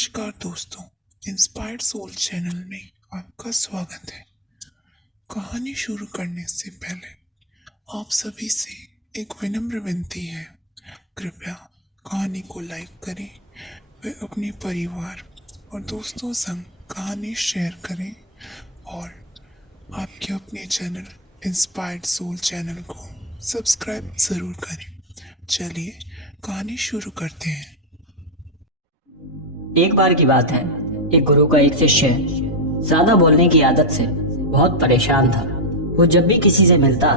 नमस्कार दोस्तों, inspired soul channel में आपका स्वागत है। कहानी शुरू करने से पहले आप सभी से एक विनम्र विनती है, कृपया कहानी को लाइक करें व अपने परिवार और दोस्तों संग कहानी शेयर करें और आपके अपने चैनल इंस्पायर्ड सोल चैनल को सब्सक्राइब ज़रूर करें। चलिए कहानी शुरू करते हैं। एक बार की बात है, एक गुरु का एक शिष्य ज्यादा बोलने की आदत से बहुत परेशान था। वो जब भी किसी से मिलता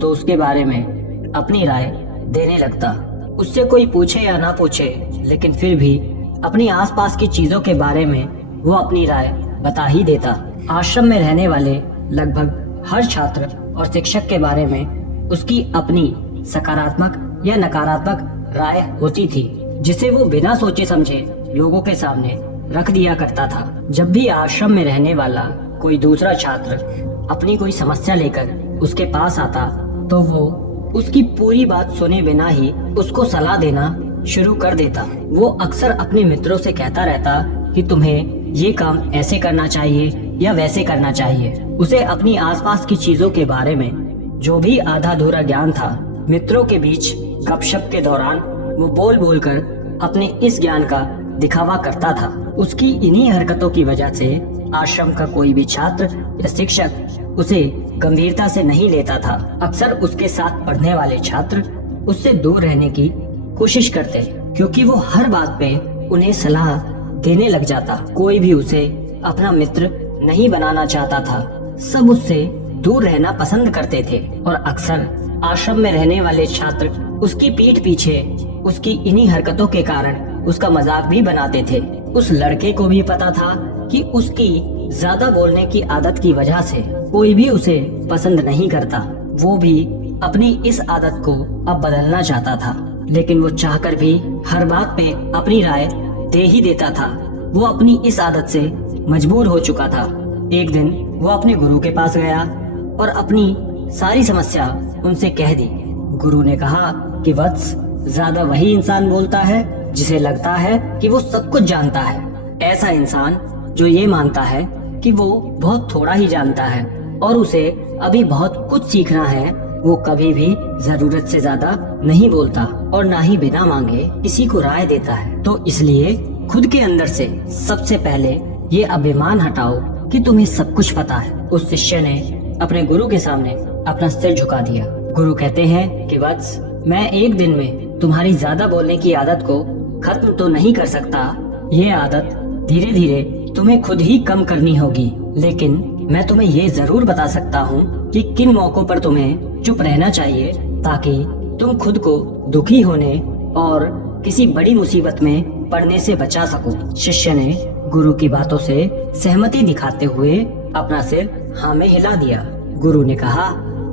तो उसके बारे में अपनी राय देने लगता। उससे कोई पूछे या ना पूछे, लेकिन फिर भी अपनी आसपास की चीजों के बारे में वो अपनी राय बता ही देता। आश्रम में रहने वाले लगभग हर छात्र और शिक्षक के बारे में उसकी अपनी सकारात्मक या नकारात्मक राय होती थी, जिसे वो बिना सोचे समझे लोगों के सामने रख दिया करता था। जब भी आश्रम में रहने वाला कोई दूसरा छात्र अपनी कोई समस्या लेकर उसके पास आता तो वो उसकी पूरी बात सुने बिना ही उसको सलाह देना शुरू कर देता। वो अक्सर अपने मित्रों से कहता रहता कि तुम्हें ये काम ऐसे करना चाहिए या वैसे करना चाहिए। उसे अपनी आसपास की चीजों के बारे में जो भी आधा अधूरा ज्ञान था, मित्रों के बीच गपशप के दौरान वो बोल बोल कर अपने इस ज्ञान का दिखावा करता था। उसकी इन्हीं हरकतों की वजह से आश्रम का कोई भी छात्र या शिक्षक उसे गंभीरता से नहीं लेता था। अक्सर उसके साथ पढ़ने वाले छात्र उससे दूर रहने की कोशिश करते, क्योंकि वो हर बात पे उन्हें सलाह देने लग जाता। कोई भी उसे अपना मित्र नहीं बनाना चाहता था। सब उससे दूर रहना पसंद करते थे और अक्सर आश्रम में रहने वाले छात्र उसकी पीठ पीछे उसकी इन्हीं हरकतों के कारण उसका मजाक भी बनाते थे। उस लड़के को भी पता था कि उसकी ज्यादा बोलने की आदत की वजह से कोई भी उसे पसंद नहीं करता। वो भी अपनी इस आदत को अब बदलना चाहता था, लेकिन वो चाहकर भी हर बात पे अपनी राय दे ही देता था। वो अपनी इस आदत से मजबूर हो चुका था। एक दिन वो अपने गुरु के पास गया और अपनी सारी समस्या उनसे कह दी। गुरु ने कहा कि वत्स, ज्यादा वही इंसान बोलता है जिसे लगता है कि वो सब कुछ जानता है। ऐसा इंसान जो ये मानता है कि वो बहुत थोड़ा ही जानता है और उसे अभी बहुत कुछ सीखना है, वो कभी भी जरूरत से ज्यादा नहीं बोलता और ना ही बिना मांगे किसी को राय देता है। तो इसलिए खुद के अंदर से सबसे पहले ये अभिमान हटाओ कि तुम्हें सब कुछ पता है। उस शिष्य ने अपने गुरु के सामने अपना सिर झुका दिया। गुरु कहते हैं कि वत्स, मैं एक दिन में तुम्हारी ज्यादा बोलने की आदत को खत्म तो नहीं कर सकता। ये आदत धीरे धीरे तुम्हें खुद ही कम करनी होगी, लेकिन मैं तुम्हें ये जरूर बता सकता हूँ कि किन मौकों पर तुम्हें चुप रहना चाहिए, ताकि तुम खुद को दुखी होने और किसी बड़ी मुसीबत में पड़ने से बचा सको। शिष्य ने गुरु की बातों से सहमति दिखाते हुए अपना सिर हाँ में हिला दिया। गुरु ने कहा,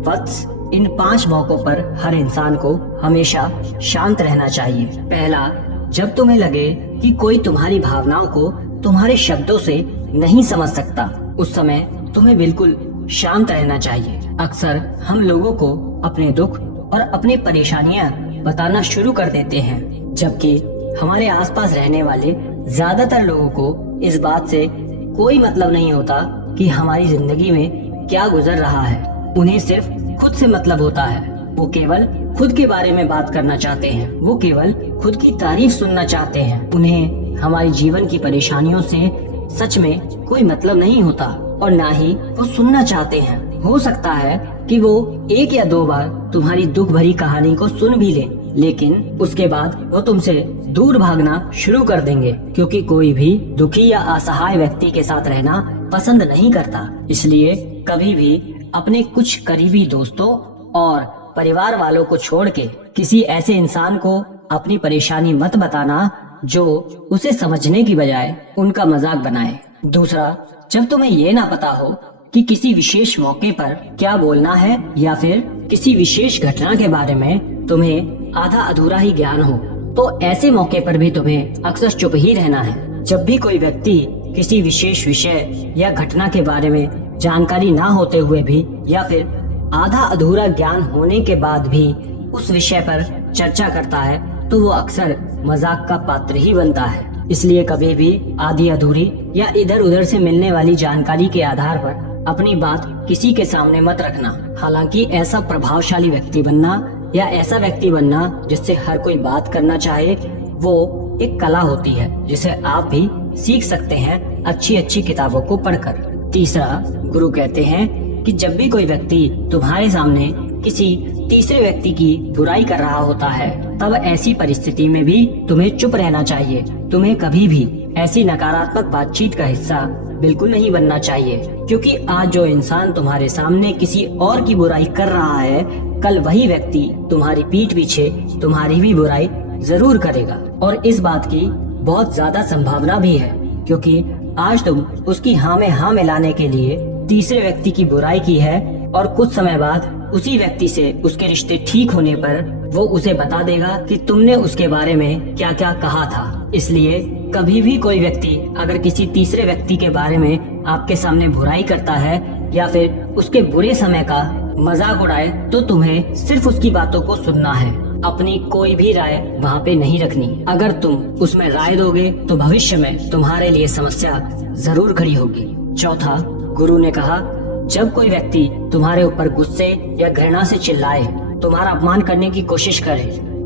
वत्स, इन 5 मौकों पर हर इंसान को हमेशा शांत रहना चाहिए। पहला, जब तुम्हें लगे कि कोई तुम्हारी भावनाओं को तुम्हारे शब्दों से नहीं समझ सकता, उस समय तुम्हें बिल्कुल शांत रहना चाहिए। अक्सर हम लोगों को अपने दुख और अपनी परेशानियां बताना शुरू कर देते हैं, जबकि हमारे आसपास रहने वाले ज्यादातर लोगों को इस बात से कोई मतलब नहीं होता कि हमारी जिंदगी में क्या गुजर रहा है। उन्हें सिर्फ खुद से मतलब होता है। वो केवल खुद के बारे में बात करना चाहते हैं। वो केवल खुद की तारीफ सुनना चाहते हैं। उन्हें हमारे जीवन की परेशानियों से सच में कोई मतलब नहीं होता और ना ही वो सुनना चाहते हैं। हो सकता है कि वो 1 या 2 बार तुम्हारी दुख भरी कहानी को सुन भी ले, लेकिन उसके बाद वो तुमसे दूर भागना शुरू कर देंगे, क्योंकि कोई भी दुखी या असहाय व्यक्ति के साथ रहना पसंद नहीं करता। इसलिए कभी भी अपने कुछ करीबी दोस्तों और परिवार वालों को छोड़ के किसी ऐसे इंसान को अपनी परेशानी मत बताना जो उसे समझने की बजाय उनका मजाक बनाए। दूसरा, जब तुम्हें ये ना पता हो कि किसी विशेष मौके पर क्या बोलना है या फिर किसी विशेष घटना के बारे में तुम्हें आधा अधूरा ही ज्ञान हो, तो ऐसे मौके पर भी तुम्हें अक्सर चुप ही रहना है। जब भी कोई व्यक्ति किसी विशेष विषय या घटना के बारे में जानकारी ना होते हुए भी या फिर आधा अधूरा ज्ञान होने के बाद भी उस विषय पर चर्चा करता है, तो वो अक्सर मजाक का पात्र ही बनता है। इसलिए कभी भी आधी अधूरी या इधर उधर से मिलने वाली जानकारी के आधार पर अपनी बात किसी के सामने मत रखना। हालांकि ऐसा प्रभावशाली व्यक्ति बनना या ऐसा व्यक्ति बनना जिससे हर कोई बात करना चाहे, वो एक कला होती है जिसे आप भी सीख सकते हैं अच्छी अच्छी किताबों को पढ़कर। तीसरा, गुरु कहते हैं कि जब भी कोई व्यक्ति तुम्हारे सामने किसी तीसरे व्यक्ति की बुराई कर रहा होता है, तब ऐसी परिस्थिति में भी तुम्हें चुप रहना चाहिए। तुम्हें कभी भी ऐसी नकारात्मक बातचीत का हिस्सा बिल्कुल नहीं बनना चाहिए, क्योंकि आज जो इंसान तुम्हारे सामने किसी और की बुराई कर रहा है, कल वही व्यक्ति तुम्हारी पीठ पीछे तुम्हारी भी बुराई जरूर करेगा। और इस बात की बहुत ज्यादा संभावना भी है, क्योंकि आज तुम उसकी हाँ में हाँ मिलाने के लिए तीसरे व्यक्ति की बुराई की है और कुछ समय बाद उसी व्यक्ति से उसके रिश्ते ठीक होने पर वो उसे बता देगा कि तुमने उसके बारे में क्या क्या कहा था। इसलिए कभी भी कोई व्यक्ति अगर किसी तीसरे व्यक्ति के बारे में आपके सामने बुराई करता है या फिर उसके बुरे समय का मजाक उड़ाए, तो तुम्हें सिर्फ उसकी बातों को सुनना है, अपनी कोई भी राय वहाँ पे नहीं रखनी। अगर तुम उसमें राय दोगे तो भविष्य में तुम्हारे लिए समस्या जरूर खड़ी होगी। चौथा, गुरु ने कहा, जब कोई व्यक्ति तुम्हारे ऊपर गुस्से या घृणा से चिल्लाए, तुम्हारा अपमान करने की कोशिश करे,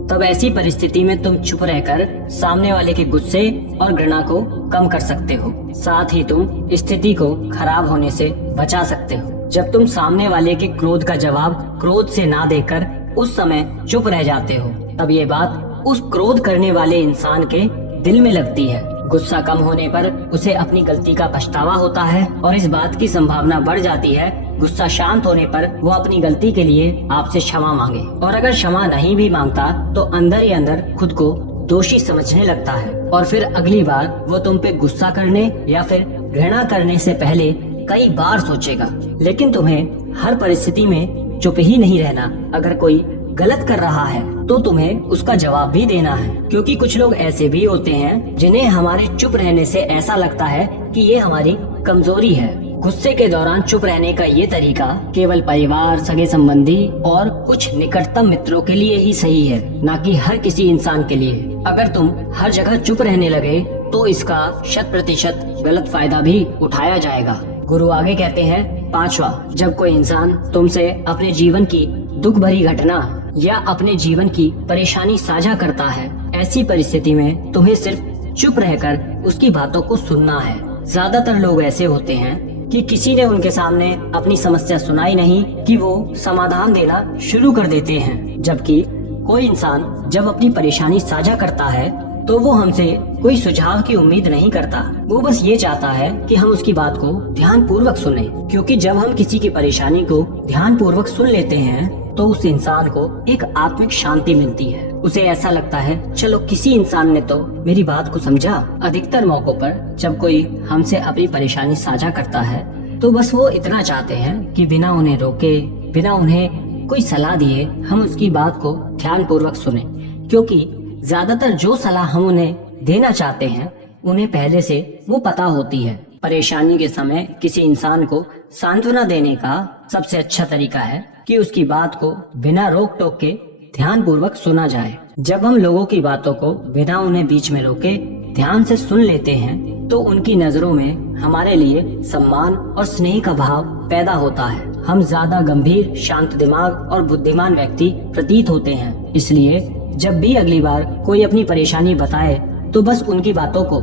तब ऐसी परिस्थिति में तुम चुप रहकर सामने वाले के गुस्से और घृणा को कम कर सकते हो। साथ ही तुम स्थिति को खराब होने से बचा सकते हो। जब तुम सामने वाले के क्रोध का जवाब क्रोध से ना देकर उस समय चुप रह जाते हो, तब ये बात उस क्रोध करने वाले इंसान के दिल में लगती है। गुस्सा कम होने पर उसे अपनी गलती का पछतावा होता है और इस बात की संभावना बढ़ जाती है गुस्सा शांत होने पर वो अपनी गलती के लिए आपसे क्षमा मांगे। और अगर क्षमा नहीं भी मांगता तो अंदर ही अंदर खुद को दोषी समझने लगता है और फिर अगली बार वो तुम पे गुस्सा करने या फिर घृणा करने से पहले कई बार सोचेगा। लेकिन तुम्हें हर परिस्थिति में चुप ही नहीं रहना। अगर कोई गलत कर रहा है तो तुम्हें उसका जवाब भी देना है, क्योंकि कुछ लोग ऐसे भी होते हैं जिन्हें हमारे चुप रहने से ऐसा लगता है कि ये हमारी कमजोरी है। गुस्से के दौरान चुप रहने का ये तरीका केवल परिवार, सगे संबंधी और कुछ निकटतम मित्रों के लिए ही सही है, न कि हर किसी इंसान के लिए। अगर तुम हर जगह चुप रहने लगे तो इसका 100% गलत फायदा भी उठाया जाएगा। गुरु आगे कहते हैं, पांचवा, जब कोई इंसान तुमसे अपने जीवन की दुख भरी घटना या अपने जीवन की परेशानी साझा करता है, ऐसी परिस्थिति में तुम्हें सिर्फ चुप रहकर उसकी बातों को सुनना है। ज्यादातर लोग ऐसे होते हैं कि किसी ने उनके सामने अपनी समस्या सुनाई नहीं कि वो समाधान देना शुरू कर देते हैं, जबकि कोई इंसान जब अपनी परेशानी साझा करता है तो वो हमसे कोई सुझाव की उम्मीद नहीं करता। वो बस ये चाहता है कि हम उसकी बात को ध्यान पूर्वक सुने, क्योंकि जब हम किसी की परेशानी को ध्यान पूर्वक सुन लेते हैं तो उस इंसान को एक आत्मिक शांति मिलती है। उसे ऐसा लगता है, चलो किसी इंसान ने तो मेरी बात को समझा। अधिकतर मौकों पर जब कोई हमसे अपनी परेशानी साझा करता है तो बस वो इतना चाहते हैं कि बिना उन्हें रोके, बिना उन्हें कोई सलाह दिए हम उसकी बात को ध्यान पूर्वक सुने, क्योंकि ज्यादातर जो सलाह हम उन्हें देना चाहते हैं उन्हें पहले से वो पता होती है। परेशानी के समय किसी इंसान को सांत्वना देने का सबसे अच्छा तरीका है कि उसकी बात को बिना रोक टोक के ध्यान पूर्वक सुना जाए। जब हम लोगों की बातों को बिना उन्हें बीच में रोके ध्यान से सुन लेते हैं तो उनकी नजरों में हमारे लिए सम्मान और स्नेह का भाव पैदा होता है। हम ज्यादा गंभीर, शांत दिमाग और बुद्धिमान व्यक्ति प्रतीत होते हैं। इसलिए जब भी अगली बार कोई अपनी परेशानी बताए तो बस उनकी बातों को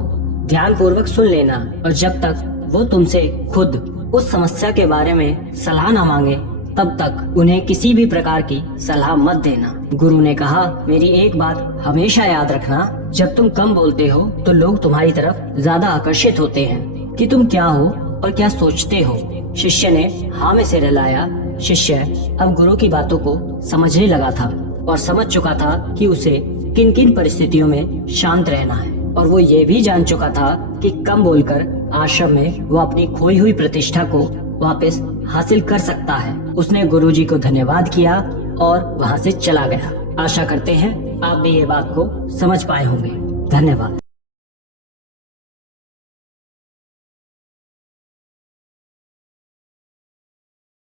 ध्यान पूर्वक सुन लेना, और जब तक वो तुमसे खुद उस समस्या के बारे में सलाह न मांगे तब तक उन्हें किसी भी प्रकार की सलाह मत देना। गुरु ने कहा, मेरी एक बात हमेशा याद रखना, जब तुम कम बोलते हो तो लोग तुम्हारी तरफ ज्यादा आकर्षित होते हैं कि तुम क्या हो और क्या सोचते हो। शिष्य ने हाँ में सिर हिलाया। शिष्य अब गुरु की बातों को समझने लगा था और समझ चुका था कि उसे किन किन परिस्थितियों में शांत रहना है, और वो ये भी जान चुका था कि कम बोलकर आश्रम में वो अपनी खोई हुई प्रतिष्ठा को वापस हासिल कर सकता है। उसने गुरुजी को धन्यवाद किया और वहाँ से चला गया। आशा करते हैं आप भी ये बात को समझ पाए होंगे। धन्यवाद।